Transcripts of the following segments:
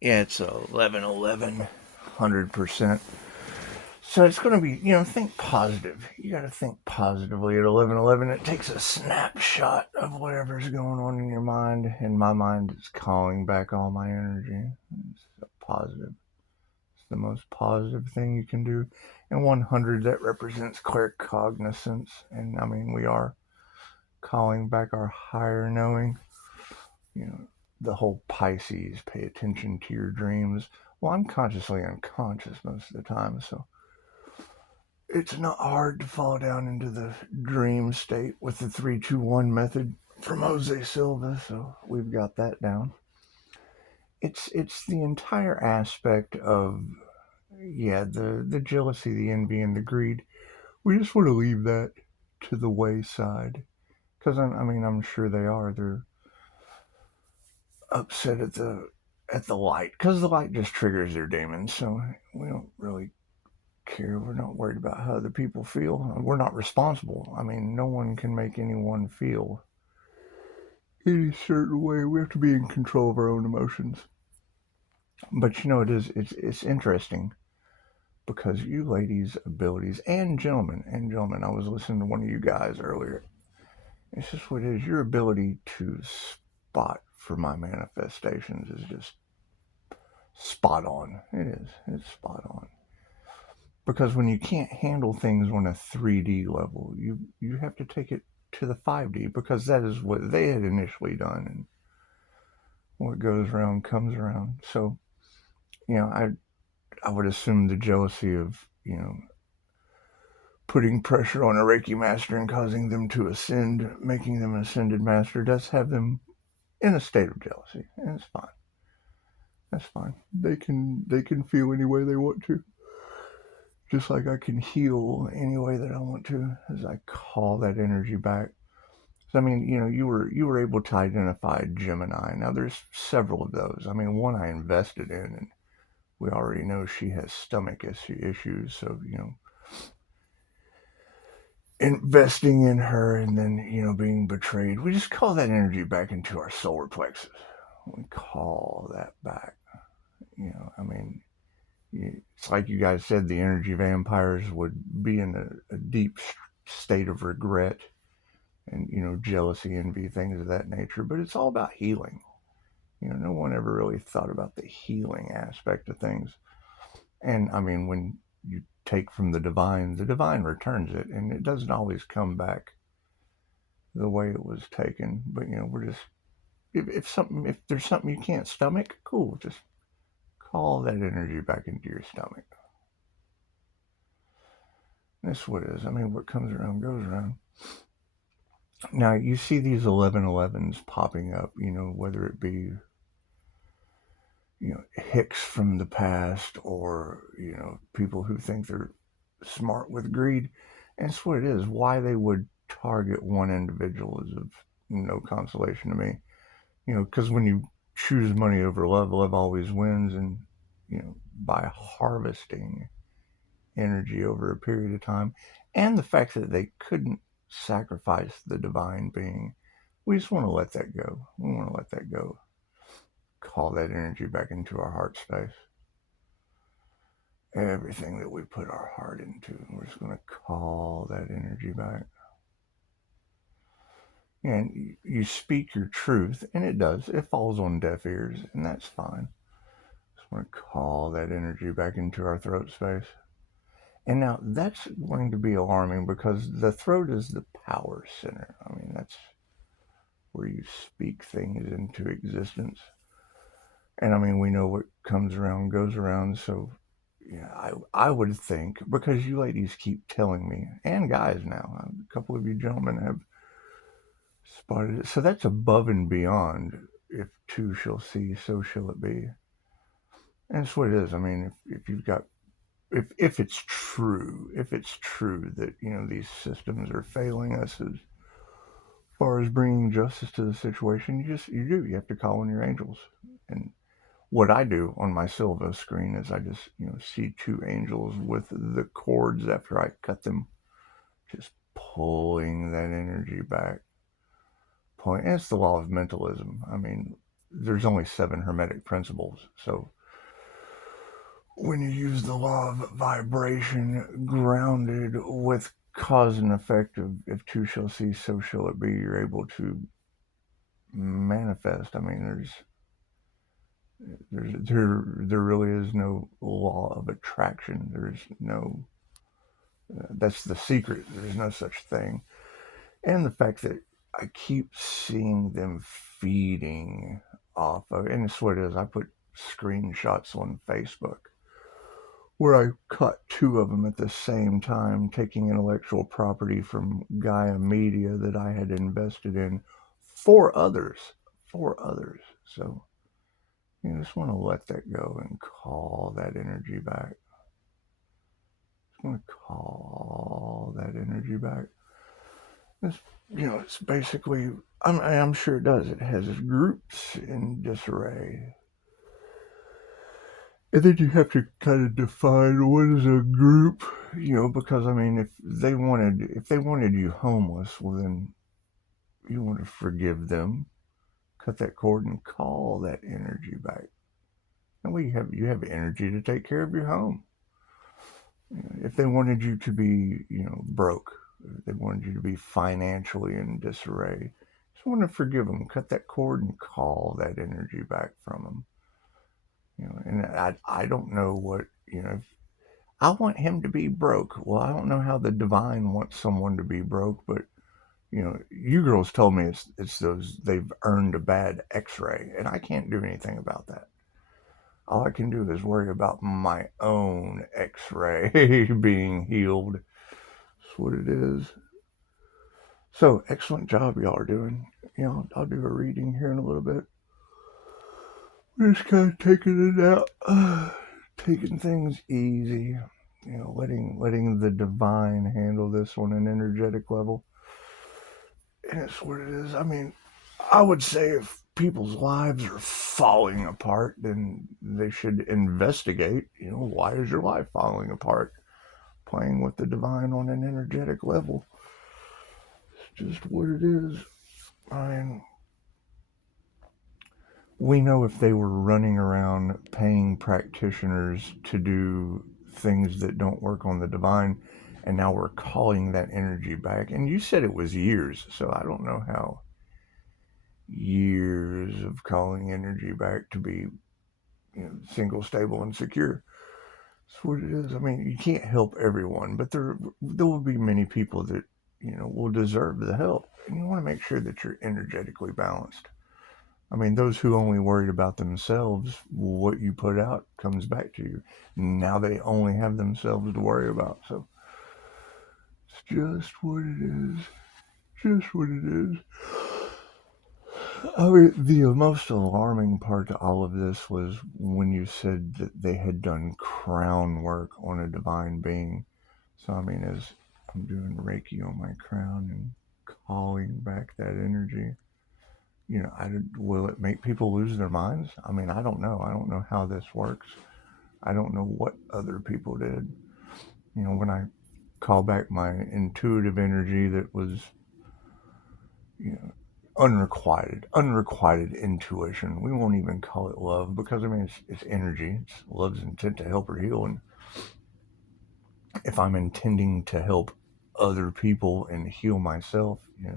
Yeah, it's 1111, 100%. So it's going to be, think positive. You got to think positively at 1111. It takes a snapshot of whatever's going on in your mind. And my mind is calling back all my energy. It's positive. It's the most positive thing you can do. And 100, that represents claircognizance. And I mean, we are calling back our higher knowing. You know, the whole Pisces, pay attention to your dreams. Well, I'm consciously unconscious most of the time, so it's not hard to fall down into the dream state with the 321 method from Jose Silva, so we've got that down. It's the entire aspect of, yeah, the jealousy, the envy, and the greed. We just want to leave that to the wayside because I'm sure they're upset at the light because the light just triggers their demons. So we don't really care. We're not worried about how other people feel. We're not responsible. I mean, no one can make anyone feel any certain way. We have to be in control of our own emotions. But it's interesting because you ladies' abilities and gentlemen, I was listening to one of you guys earlier. It's just what it is. Your ability to spot for my manifestations is just spot on. It is. It's spot on. Because when you can't handle things on a 3D level, you have to take it to the 5D because that is what they had initially done, and what goes around comes around. So, I would assume the jealousy of putting pressure on a Reiki master and causing them to ascend, making them an ascended master, does have them in a state of jealousy, and it's fine. That's fine. They can feel any way they want to. Just like I can heal any way that I want to as I call that energy back. So, I mean, you were able to identify Gemini. Now there's several of those. I mean, one I invested in, and we already know she has stomach issues. So, investing in her and then, being betrayed, we just call that energy back into our solar plexus. We call that back. I mean, it's like you guys said, the energy vampires would be in a deep state of regret and, jealousy, envy, things of that nature. But it's all about healing. No one ever really thought about the healing aspect of things. And I mean, when you take from the divine returns it, and it doesn't always come back the way it was taken. But we're just if there's something you can't stomach, cool, just call that energy back into your stomach. That's what it is. I mean, what comes around goes around. Now you see these 1111s popping up, whether it be hicks from the past or people who think they're smart with greed. And that's what it is. Why they would target one individual is of no consolation to me. Because when you choose money over love always wins. And by harvesting energy over a period of time, and the fact that they couldn't sacrifice the divine being, we just want to let that go. We want to let that go. Call that energy back into our heart space. Everything that we put our heart into, we're just going to call that energy back. And you speak your truth, and it falls on deaf ears, and that's fine. Just want to call that energy back into our throat space. And now that's going to be alarming because the throat is the power center. I mean, that's where you speak things into existence. And I mean, we know what comes around goes around. So, yeah, I would think, because you ladies keep telling me, and guys now, a couple of you gentlemen have spotted it. So that's above and beyond. If two shall see, so shall it be. And that's what it is. I mean, if you've got, if it's true, that these systems are failing us as far as bringing justice to the situation, you have to call on your angels. And what I do on my Silva screen is I just see two angels with the cords after I cut them, just pulling that energy back. And it's the law of mentalism. I mean, there's only 7 hermetic principles. So when you use the law of vibration grounded with cause and effect of if two shall see, so shall it be, you're able to manifest. I mean, there really is no law of attraction. There's no that's the secret. There's no such thing. And the fact that I keep seeing them feeding off of, and it's what it is. I put screenshots on Facebook where I caught 2 of them at the same time taking intellectual property from Gaia Media that I had invested in for others. For others. So you just want to let that go and call that energy back. Just want to call that energy back. It's, it's basically, I'm sure it does. It has groups in disarray. And then you have to kind of define what is a group, because I mean, if they wanted you homeless, well then you want to forgive them, cut that cord, and call that energy back. And you have energy to take care of your home. If they wanted you to be, broke, if they wanted you to be financially in disarray, just want to forgive them, cut that cord, and call that energy back from them. And I don't know what, I want him to be broke. Well, I don't know how the divine wants someone to be broke, but you girls told me it's those they've earned a bad X-ray, and I can't do anything about that. All I can do is worry about my own X-ray being healed. That's what it is. So excellent job y'all are doing. I'll do a reading here in a little bit. We're just kind of taking it out, taking things easy. Letting the divine handle this on an energetic level. And it's what it is. I mean, I would say if people's lives are falling apart, then they should investigate, why is your life falling apart? Playing with the divine on an energetic level. It's just what it is. I mean, we know if they were running around paying practitioners to do things that don't work on the divine, and now we're calling that energy back. And you said it was years, so I don't know how years of calling energy back to be single, stable, and secure. That's what it is. I mean, you can't help everyone, but there will be many people that will deserve the help, and you want to make sure that you're energetically balanced. I mean, those who only worried about themselves, what you put out comes back to you. Now they only have themselves to worry about. So it's just what it is. Just what it is. I mean, the most alarming part to all of this was when you said that they had done crown work on a divine being. So, I mean, as I'm doing Reiki on my crown and calling back that energy, will it make people lose their minds? I mean, I don't know. I don't know how this works. I don't know what other people did. When I call back my intuitive energy that was, unrequited intuition. We won't even call it love because I mean it's energy. It's love's intent to help or heal, and if I'm intending to help other people and heal myself, it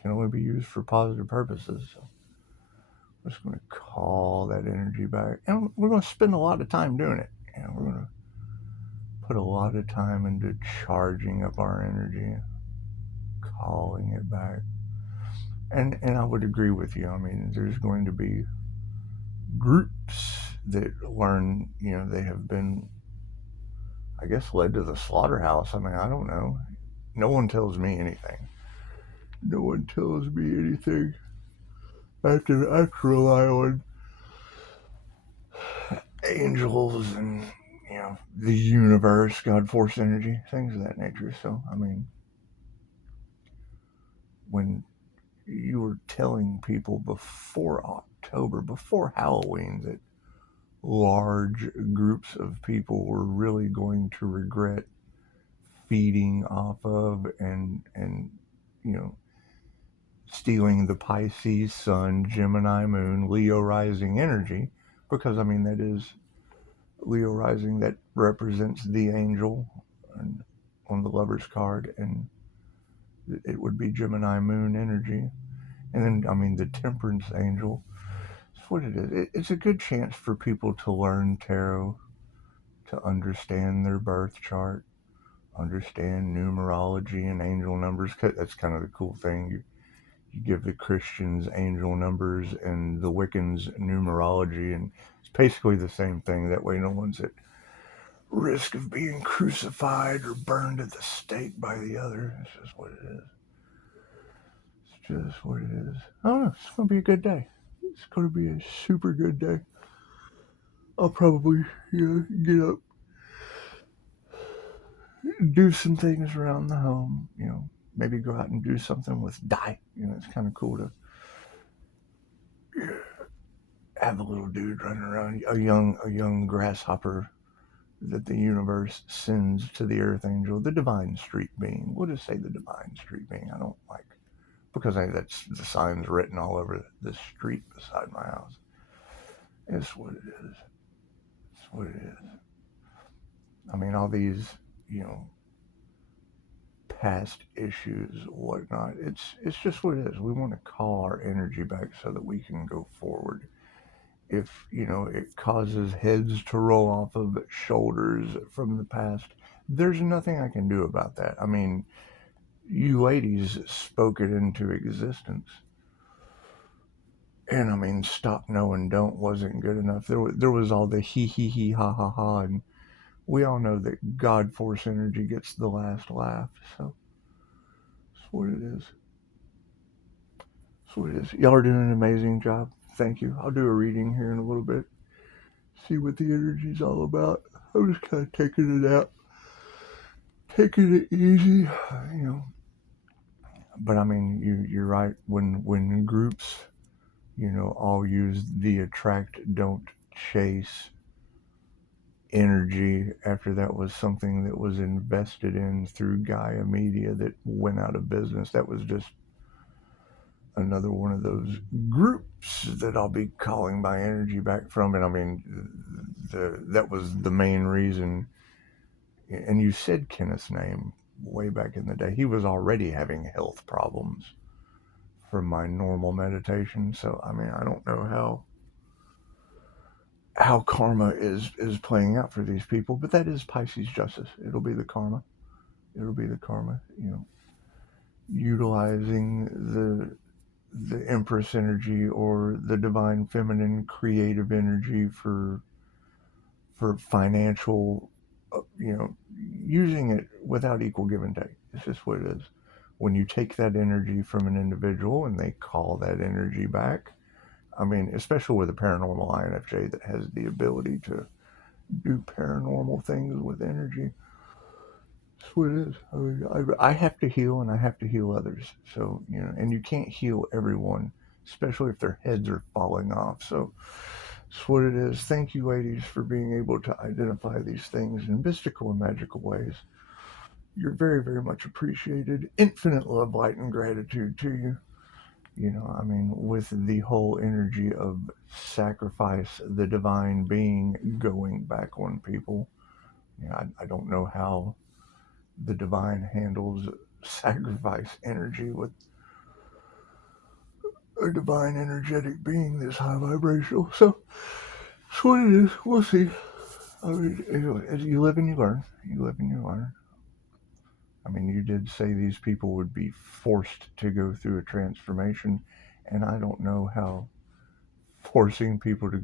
can only be used for positive purposes. So we're just going to call that energy back, and we're going to spend a lot of time doing it. We're going to put a lot of time into charging up our energy, calling it back. And I would agree with you. I mean, there's going to be groups that learn, they have been, I guess, led to the slaughterhouse. I mean, I don't know. No one tells me anything. No one tells me anything. I have to rely on angels and, the universe, God, force energy, things of that nature. So, I mean, when you were telling people before October, before Halloween, that large groups of people were really going to regret feeding off of and stealing the Pisces Sun, Gemini Moon, Leo rising energy, because I mean that is Leo rising, that represents the angel and on the Lover's card, and it would be Gemini Moon energy. And then I mean the Temperance angel. That's what it is. It's a good chance for people to learn tarot, to understand their birth chart, understand numerology and angel numbers. That's kind of the cool thing. You give the Christians angel numbers and the Wiccans numerology, and it's basically the same thing. That way no one's at risk of being crucified or burned at the stake by the other. It's just what it is. It's just what it is. I don't know. It's going to be a good day. It's going to be a super good day. I'll probably get up, do some things around the home, maybe go out and do something with dye. It's kind of cool to have a little dude running around, a young grasshopper that the universe sends to the earth angel, the divine street being. We'll just say the divine street being. I don't like, because that's the signs written all over the street beside my house. It's what it is. It's what it is. I mean, all these, past issues, whatnot. It's just what it is. We want to call our energy back so that we can go forward. If it causes heads to roll off of shoulders from the past, there's nothing I can do about that. I mean, you ladies spoke it into existence, and I mean, stop, no, and don't wasn't good enough. There was all the he ha ha ha, and we all know that God force energy gets the last laugh. So that's what it is. That's what it is. Y'all are doing an amazing job. Thank you. I'll do a reading here in a little bit. See what the energy's all about. I'm just kind of taking it out, taking it easy, you know. But I mean, you're right. When groups, all use the attract, don't chase energy. After that was something that was invested in through Gaia Media that went out of business. That was just another one of those groups that I'll be calling my energy back from. And I mean, that was the main reason. And you said Kenneth's name way back in the day. He was already having health problems from my normal meditation. So I mean, I don't know how karma is playing out for these people, but that is Pisces justice. It'll be the karma. It'll be the karma. Utilizing the Empress energy or the divine feminine creative energy for financial, using it without equal give and take. It's just what it is. When you take that energy from an individual and they call that energy back, I mean, especially with a paranormal INFJ that has the ability to do paranormal things with energy, that's what it is. I mean, I have to heal and I have to heal others. So, and you can't heal everyone, especially if their heads are falling off. So that's what it is. Thank you, ladies, for being able to identify these things in mystical and magical ways. You're very, very much appreciated. Infinite love, light, and gratitude to you. I mean, with the whole energy of sacrifice, the divine being going back on people. I don't know how the divine handles sacrifice energy with a divine energetic being this high vibrational. So that's what it is. We'll see. I mean, anyway, you live and you learn. You live and you learn. I mean, you did say these people would be forced to go through a transformation, and I don't know how forcing people to